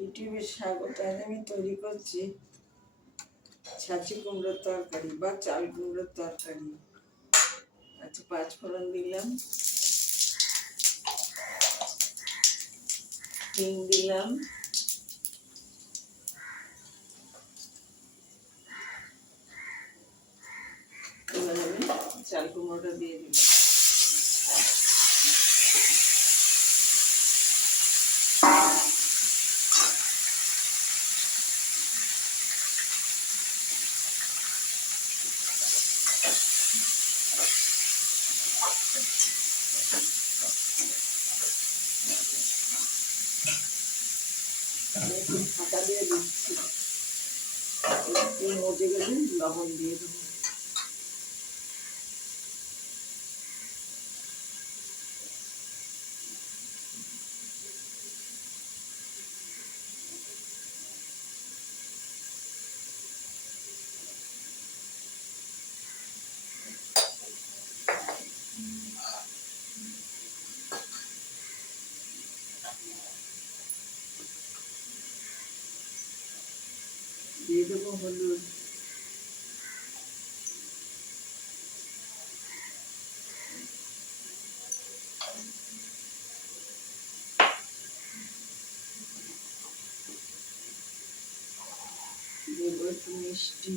ইউটিউবে স্বাগত। আমি তৈরি করছি ছাঁচি কুমড়োর তরকারি বা চাল কুমড়োর তরকারি। আচ্ছা, 5 ফোড়ন দিলাম, হিং দিলাম, এবার আমি চাল কুমড়োটা দিয়ে দিলাম। একটু ঢাকা দিয়ে দিচ্ছি, একটু মজে গেলে লবণ দিয়ে দেবো। দিয়ে দেবো হলুদ, দেবো একটু মিষ্টি,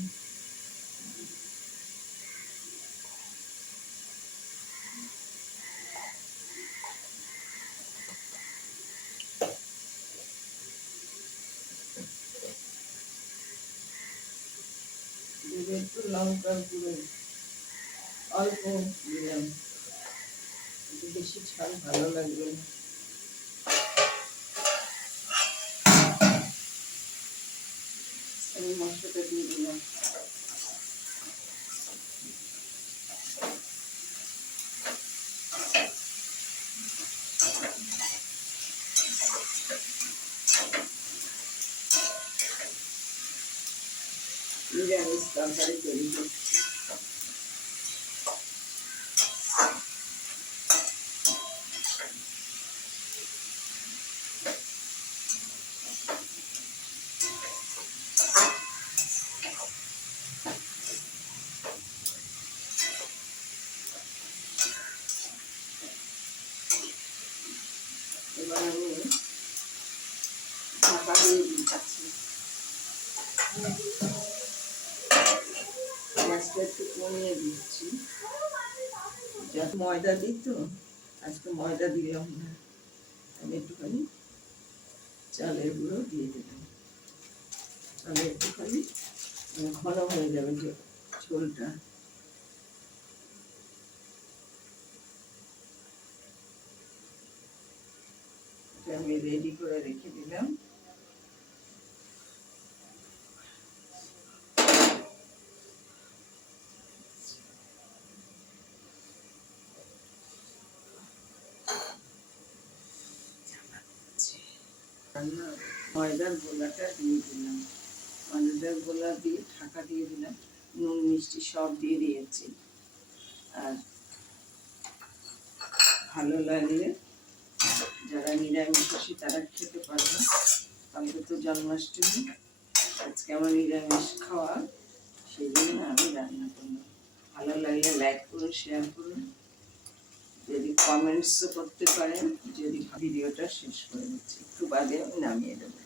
দেবো একটু লঙ্কার গুঁড়ো, অল্প দিলাম, বেশি ঝাল ভালো লাগবে না। আমি মশলাটা দিয়ে দিলাম। নিরামিষ তরকারি তৈরি করছি। এবার আমি ঢাকা দিয়ে দিচ্ছি, গ্যাসটা একটু কমিয়ে দিচ্ছি। ময়দা দিই তো, আজকে ময়দা দিলাম না, আমি একটুখানি চালের গুঁড়ো দিয়ে দিলাম, তাহলে একটুখানি ঘন হয়ে যাবে ঝোলটা। আমি রেডি করে রেখে দিলাম। ময়দার গোলাটা দিয়ে দিলাম, ময়দার গোলা দিয়ে ঢাকা দিয়ে দিলাম, নুন মিষ্টি সব দিয়ে দিয়েছি। আর ভালো লাগলে যারা নিরামিষাশী তারা খেতে পারবে। কালকে তো জন্মাষ্টমী, আজকে আমার নিরামিষ খাওয়া, সেই জন্য আমি রান্না করলাম। ভালো লাগলে লাইক করুন, শেয়ার করুন, যদি কমেন্টসও করতে পারেন। যদি ভিডিওটা শেষ করে দিচ্ছি, একটু বাদে আমি নামিয়ে দেবো।